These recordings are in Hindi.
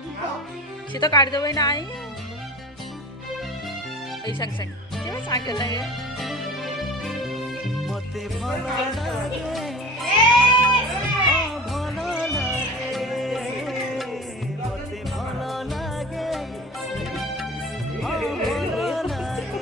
सी तो काट देवे ना आई এই সাং সাং কেমন সাইকেল লাগে মতে ভালো লাগে ভালো লাগে মতে ভালো লাগে ভালো লাগে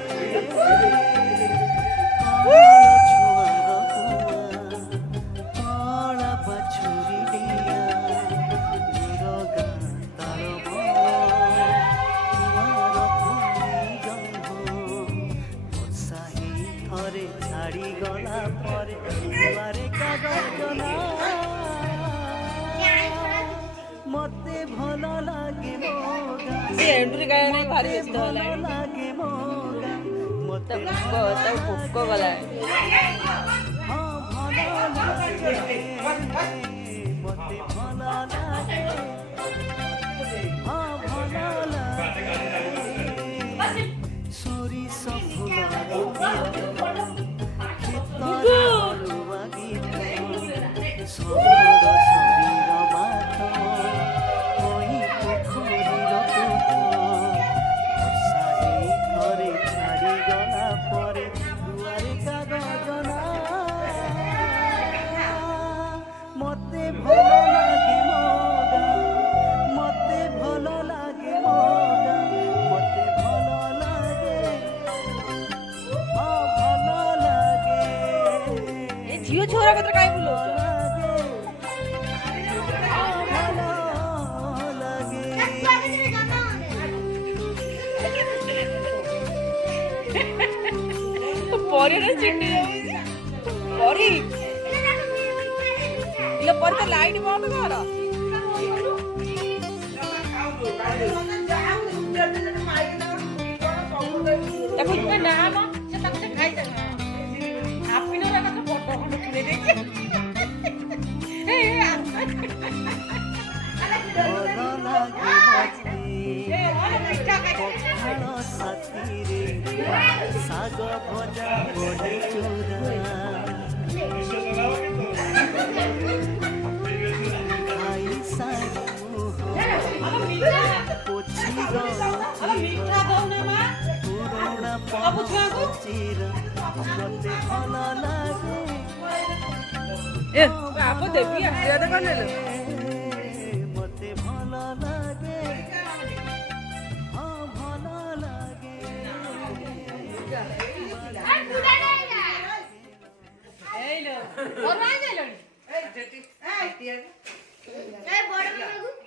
ছাড়ি গলা পরে দুয়ারে কাগজ না মতে ভালো লাগে মোগা एंट्री काय नाही भारी दिसतो मला লাগে মোগা মতে उपको गला हाँ ভালো লাগে মতে ভালো লাগে हाँ ভালো লাগে সরিষ ফুলা মতে ভালো লাগে মোগা মতে ভালো লাগে মোগা মতে ভালো লাগে ভালো লাগে ए जियो छोरा कत्र काय बोललो परे रे चिट्टी परी इला पर तो लाइट बंद कर देखो इतना नाम से तक से खाई जा आप इन लगा तो फोटो खंड तुले देखे ए साग भजा बड़ी चूरा खाई सारी पोछी पुराना चिरा मते भलो लागे ए आप देवी आशीर्वाद कर ले मते भलो लागे हाँ भलो लागे এই লো ওর আই গেল এই এই বড় মামা